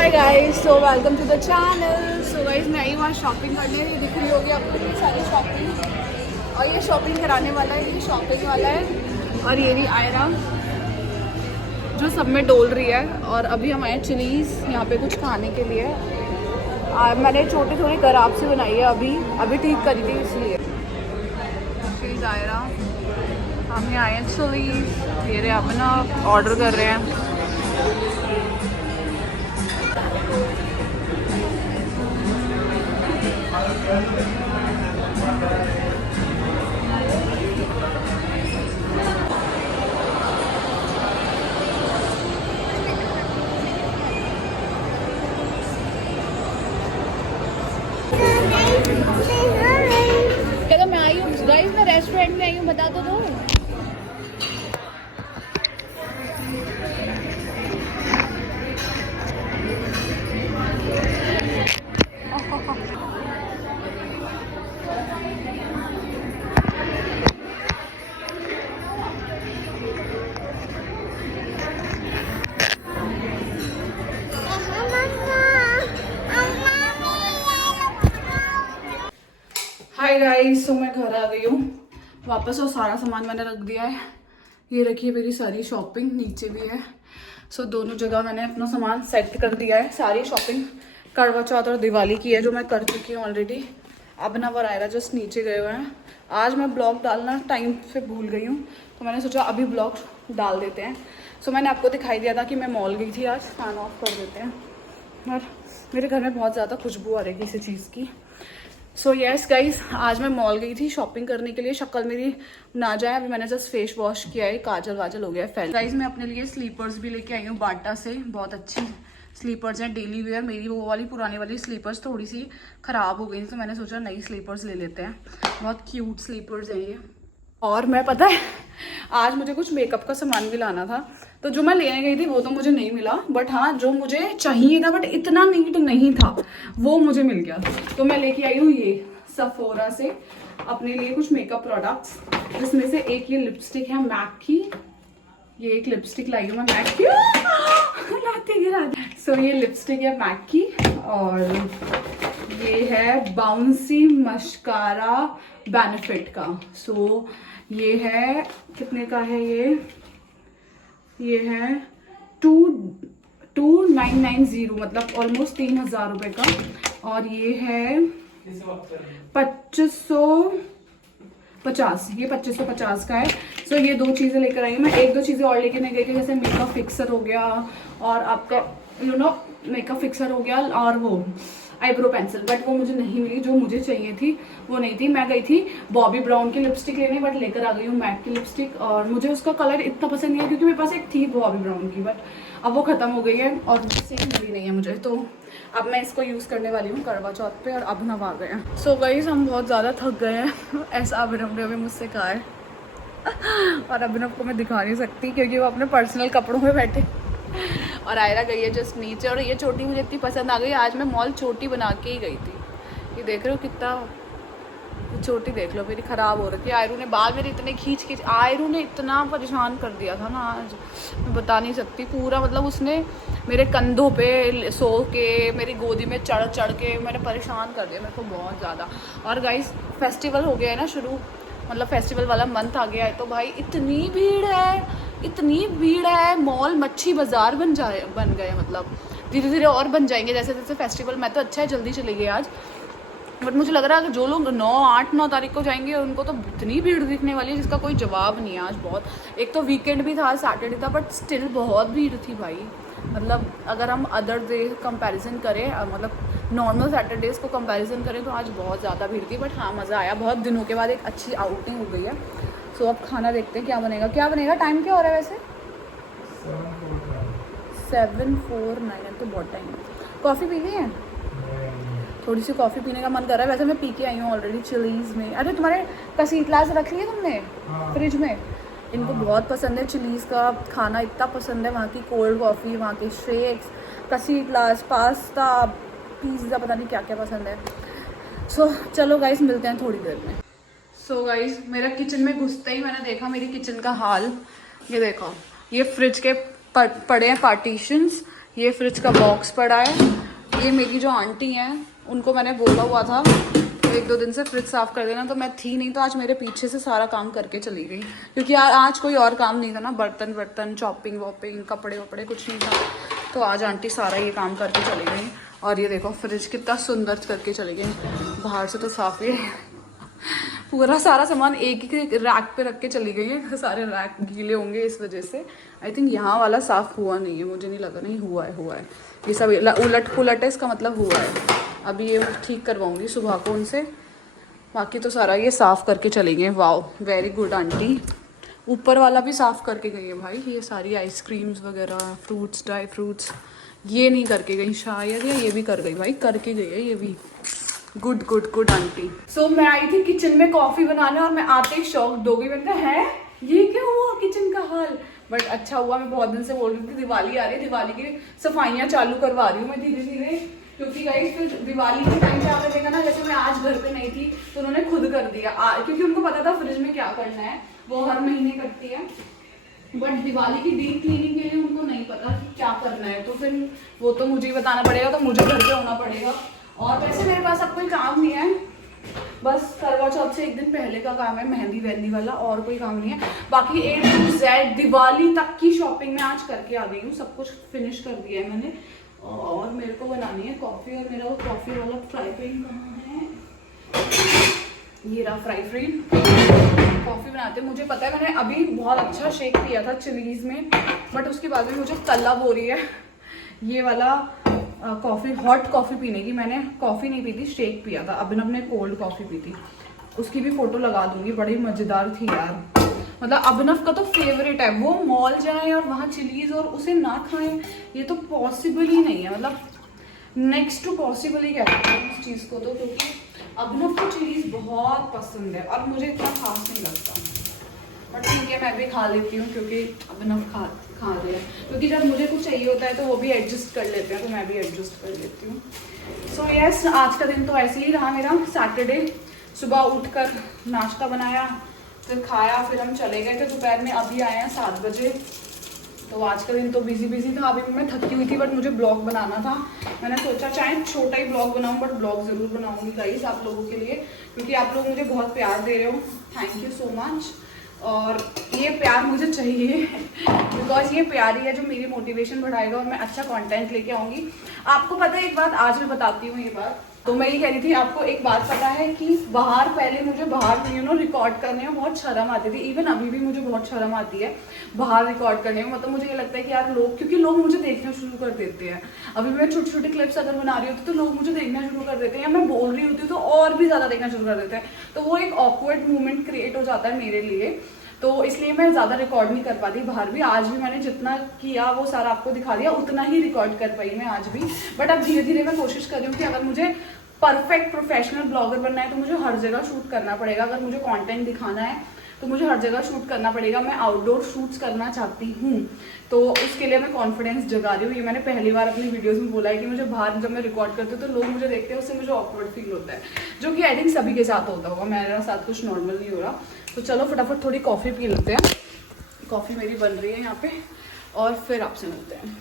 Hi guys, so welcome to the channel. So guys मैं आई वहाँ शॉपिंग करने, ये दिख रही होगी आपको इतनी सारी शॉपिंग, और ये शॉपिंग कराने वाला है, ये शॉपिंग वाला है। और ये रही आयरा जो सब में डोल रही है। और अभी हम आए चिलीज़ यहाँ पे कुछ खाने के लिए। मैंने छोटी थोड़ी खराब से बनाई है, अभी ठीक करी थी इसलिए। चिलीज़ आयरा, हम यहाँ आए हैं चिलीज़। ये रहे अपना ऑर्डर कर रहे हैं। क्या तो मैं आई हूँ गाइस, मैं रेस्टोरेंट में आई हूँ, बता तो दो। हाय गाइस, तो मैं घर आ गई हूँ वापस और सारा सामान मैंने रख दिया है। ये रखी मेरी सारी शॉपिंग, नीचे भी है। सो दोनों जगह मैंने अपना सामान सेट कर दिया है। सारी शॉपिंग करवा चौथ और दिवाली की है जो मैं कर चुकी हूँ ऑलरेडी। अब ना वरायरा जस्ट नीचे गए हुए हैं। आज मैं ब्लॉग डालना टाइम से भूल गई हूँ, तो मैंने सोचा अभी ब्लॉग डाल देते हैं। सो मैंने आपको दिखाई दिया था कि मैं मॉल गई थी आज। फैन ऑफ कर देते हैं। और मेरे घर में बहुत ज़्यादा खुशबू आ रही है किसी चीज़ की। सो यस गाइज, आज मैं मॉल गई थी शॉपिंग करने के लिए। शक्ल मेरी ना जाए, अभी मैंने जस्ट फेस वॉश किया है, काजल वाजल हो गया है फैल। गाइज मैं अपने लिए स्लीपर्स भी लेके आई हूँ बाटा से। बहुत अच्छी स्लीपर्स हैं, डेली वेयर। मेरी वो वाली पुरानी वाली स्लीपर्स थोड़ी सी ख़राब हो गई, तो मैंने सोचा नई स्लीपर्स ले लेते हैं। बहुत क्यूट स्लीपर्स हैं ये। और मैं पता है आज मुझे कुछ मेकअप का सामान भी लाना था, तो जो मैं लेने गई थी वो तो मुझे नहीं मिला, बट हाँ जो मुझे चाहिए था बट इतना नीट नहीं था वो मुझे मिल गया। तो मैं लेके आई हूँ ये सफोरा से अपने लिए कुछ मेकअप प्रोडक्ट्स, जिसमें से एक ये लिपस्टिक है मैक की। ये एक लिपस्टिक लाई हूँ मैं मैक की। सो ये लिपस्टिक है मैक की, और ये है बाउंसी मस्कारा बेनिफिट का। सो ये है कितने का है ये है 2990, मतलब ऑलमोस्ट 3000 रुपये का। और ये है 2550, ये 2550 का है। सो ये दो चीज़ें लेकर आई हूँ मैं। एक दो चीज़ें और लेके नहीं गई थी, जैसे मेकअप फिक्सर हो गया और आपका मेकअप फिक्सर हो गया, और वो आईब्रो पेंसिल, बट वो मुझे नहीं मिली। जो मुझे चाहिए थी वो नहीं थी। मैं गई थी बॉबी ब्राउन की लिपस्टिक लेने, बट लेकर आ गई हूँ मैट की लिपस्टिक। और मुझे उसका कलर इतना पसंद नहीं है, क्योंकि मेरे पास एक थी बॉबी ब्राउन की, बट अब वो ख़त्म हो गई है और सेम मिली नहीं है मुझे। तो अब मैं इसको यूज़ करने वाली हूँ करवा चौथ पे। और अभिनव आ गए हैं। सो गाइस हम बहुत ज़्यादा थक गए हैं ऐसा अभिनव ने अभी मुझसे कहा है। और अभिनव को मैं दिखा नहीं सकती क्योंकि वो अपने पर्सनल कपड़ों में बैठे। और आयरा गई है जस्ट नीचे। और ये चोटी मुझे इतनी पसंद आ गई, आज मैं मॉल चोटी बना के ही गई थी। ये देख रहे हो कितना, चोटी देख लो मेरी ख़राब हो रही थी। आयरू ने बाल मेरे इतने खींच आयरू ने इतना परेशान कर दिया था ना आज, मैं बता नहीं सकती। पूरा मतलब उसने मेरे कंधों पे सो के मेरी गोदी में चढ़ के मैंने परेशान कर दिया मेरे को बहुत ज़्यादा। और गाइस फेस्टिवल हो गया है ना शुरू, मतलब फेस्टिवल वाला मंथ आ गया है, तो भाई इतनी भीड़ है। मॉल मच्छी बाजार बन गए, मतलब धीरे धीरे और बन जाएंगे जैसे जैसे फेस्टिवल। मैं तो अच्छा है जल्दी चली गई आज, बट मुझे लग रहा है कि जो लोग 9 तारीख को जाएंगे उनको तो इतनी भीड़ दिखने वाली है जिसका कोई जवाब नहीं है आज। बहुत, एक तो वीकेंड भी था, सैटरडे था, बट स्टिल बहुत भीड़ थी भाई। मतलब अगर हम अदर डे कंपैरिजन करें, मतलब नॉर्मल सैटरडेज को कंपैरिजन करें, तो आज बहुत ज़्यादा भीड़ थी। बट हाँ मज़ा आया, बहुत दिनों के बाद एक अच्छी आउटिंग हो गई है। सो अब खाना देखते हैं क्या बनेगा। टाइम क्या हो रहा है वैसे? 7:49, तो बहुत टाइम है। कॉफ़ी पी ली है? थोड़ी सी कॉफ़ी पीने का मन कर रहा है। वैसे मैं पी के आई हूँ ऑलरेडी चिलीज़ में। अरे तुम्हारे कसीट ग्लास रख लिए तुमने फ्रिज में? इनको बहुत पसंद है चिलीज़ का खाना, इतना पसंद है। वहाँ की कोल्ड कॉफ़ी, वहाँ के शेक्स, कसीट ग्लास, पास्ता, पिज़्ज़ा, पता नहीं क्या क्या पसंद है। सो चलो गाइस मिलते हैं थोड़ी देर में। सो गाइस मेरा किचन में घुसते ही मैंने देखा मेरी किचन का हाल। ये देखो, ये फ्रिज के पड़े हैं पार्टीशंस, ये फ्रिज का बॉक्स पड़ा है। ये मेरी जो आंटी हैं उनको मैंने बोला हुआ था एक दो दिन से फ्रिज साफ कर देना, तो मैं थी नहीं, तो आज मेरे पीछे से सारा काम करके चली गई, क्योंकि आज कोई और काम नहीं था ना, बर्तन वर्तन चॉपिंग वॉपिंग कपड़े वपड़े कुछ नहीं था, तो आज आंटी सारा ये काम करके चली गई। और ये देखो फ्रिज कितना सुंदर करके चली गई, बाहर से तो साफ ही पूरा सारा सामान एक ही रैक पे रख के चली गई है, सारे रैक गीले होंगे इस वजह से। आई थिंक यहाँ वाला साफ हुआ नहीं है, मुझे नहीं लगा, नहीं हुआ है ये सब उलट पुलट है, इसका मतलब हुआ है। अभी ये ठीक करवाऊंगी सुबह को उनसे, बाकी तो सारा ये साफ़ करके चले गए। Wow very good aunty. ऊपर वाला भी साफ़ करके गई है भाई, ये सारी आइसक्रीम्स वगैरह फ्रूट्स ड्राई फ्रूट्स ये नहीं करके गई शायद, या ये भी कर गई भाई, करके गई है ये भी। Good good good aunty. So मैं आई थी किचन में कॉफ़ी बनाने और मैं आते ही शॉक हो गई, मैंने कहा है ये क्या हुआ किचन का हाल। बट अच्छा हुआ, मैं बहुत दिन से बोल रही थी दिवाली आ रही है, दिवाली की सफाइयाँ चालू करवा रही हूँ मैं धीरे धीरे, क्योंकि गाइस फिर दिवाली के टाइम पे आपने देखा ना, जैसे मैं आज घर पे नहीं थी तो उन्होंने खुद कर दिया, क्योंकि उनको पता था फ्रिज में क्या करना है, वो हर महीने करती है। बट दिवाली की डीप क्लीनिंग के लिए उनको नहीं पता कि क्या करना है, तो फिर वो तो मुझे ही बताना पड़ेगा, तो मुझे घर पे होना पड़ेगा। और वैसे मेरे पास अब कोई काम नहीं है, बस करवा चौथ से एक दिन पहले का काम है मेहंदी वेहंदी वाला, और कोई काम नहीं है। बाकी A to Z दिवाली तक की शॉपिंग मैं आज करके आ गई हूँ, सब कुछ फिनिश कर दिया है मैंने। और मेरे को बनानी है कॉफ़ी, और मेरा वो कॉफ़ी वाला फ्राई पैन कहाँ है, ये रहा फ्राई पैन। कॉफ़ी बनाते मुझे पता है, मैंने अभी बहुत अच्छा शेक पिया था चिलीज़ में, बट उसके बाद में मुझे तलब हो रही है ये वाला कॉफ़ी, हॉट कॉफ़ी पीने की। मैंने कॉफ़ी नहीं पी थी, शेक पिया था, अभिनव ने कोल्ड कॉफ़ी पी थी, उसकी भी फ़ोटो लगा दूंगी, बड़ी मज़ेदार थी यार। मतलब अभिनव का तो फेवरेट है, वो मॉल जाए और वहाँ चिलीज़ और उसे ना खाएं, ये तो पॉसिबल ही नहीं है, मतलब नेक्स्ट टू पॉसिबल ही कहते हैं उस चीज़ को तो, क्योंकि अभिनव को चिलीज़ बहुत पसंद है और मुझे इतना खास नहीं लगता। बट ठीक है मैं भी खा लेती हूँ, क्योंकि अभिनव खा रहे हैं, क्योंकि जब मुझे कुछ चाहिए होता है तो वो भी एडजस्ट कर लेते हैं, तो मैं भी एडजस्ट कर लेती हूँ। सो यस, आज का दिन तो ऐसे ही रहा मेरा सैटरडे। सुबह उठकर नाश्ता बनाया, फिर खाया, फिर हम चले गए थे दोपहर में, अभी आए हैं 7 बजे। तो आज का दिन तो बिजी था। अभी मैं थकी हुई थी, बट मुझे ब्लॉग बनाना था, मैंने सोचा चाहे छोटा ही ब्लॉग बनाऊं, बट ब्लॉग ज़रूर बनाऊंगी गाइस आप लोगों के लिए, क्योंकि आप लोग मुझे बहुत प्यार दे रहे हो, थैंक यू सो मच। और ये प्यार मुझे चाहिए, बिकॉज ये प्यार ही है जो मेरी मोटिवेशन बढ़ाएगा और मैं अच्छा कंटेंट लेके आऊँगी। आपको पता है एक बात, आज मैं बताती हूँ ये बात, तो मैं ये कह रही थी आपको एक बात पता है कि बाहर पहले मुझे बाहर रिकॉर्ड करने में बहुत शर्म आती थी, इवन अभी भी मुझे बहुत शर्म आती है बाहर रिकॉर्ड करने में। मतलब मुझे ये लगता है कि यार लोग, क्योंकि लोग मुझे देखना शुरू कर देते हैं, अभी मैं छोटी छोटी क्लिप्स अगर बना रही होती तो लोग मुझे देखना शुरू कर देते हैं, या मैं बोल रही होती हूँ तो और भी ज़्यादा देखना शुरू कर देते हैं, तो वो एक ऑकवर्ड मोमेंट क्रिएट हो जाता है मेरे लिए, तो इसलिए मैं ज़्यादा रिकॉर्ड नहीं कर पाती बाहर भी। आज भी मैंने जितना किया वो सारा आपको दिखा दिया, उतना ही रिकॉर्ड कर पाई मैं आज भी। बट अब धीरे धीरे मैं कोशिश कर रही हूँ कि अगर मुझे परफेक्ट प्रोफेशनल ब्लॉगर बनना है तो मुझे हर जगह शूट करना पड़ेगा, अगर मुझे कंटेंट दिखाना है तो मुझे हर जगह शूट करना पड़ेगा। मैं आउटडोर शूट्स करना चाहती हूँ, तो उसके लिए मैं कॉन्फिडेंस जगा रही हूँ। ये मैंने पहली बार अपनी वीडियोस में बोला है कि मुझे बाहर जब मैं रिकॉर्ड करती हूँ तो लोग मुझे देखते हैं, उससे मुझे ऑकवर्ड फील होता है, जो कि आई थिंक सभी के साथ होता होगा, मेरे साथ कुछ नॉर्मल नहीं हो रहा। तो चलो फटाफट थोड़ी कॉफ़ी पी लेते हैं, कॉफ़ी मेरी बन रही है यहाँ पे, और फिर आपसे मिलते हैं।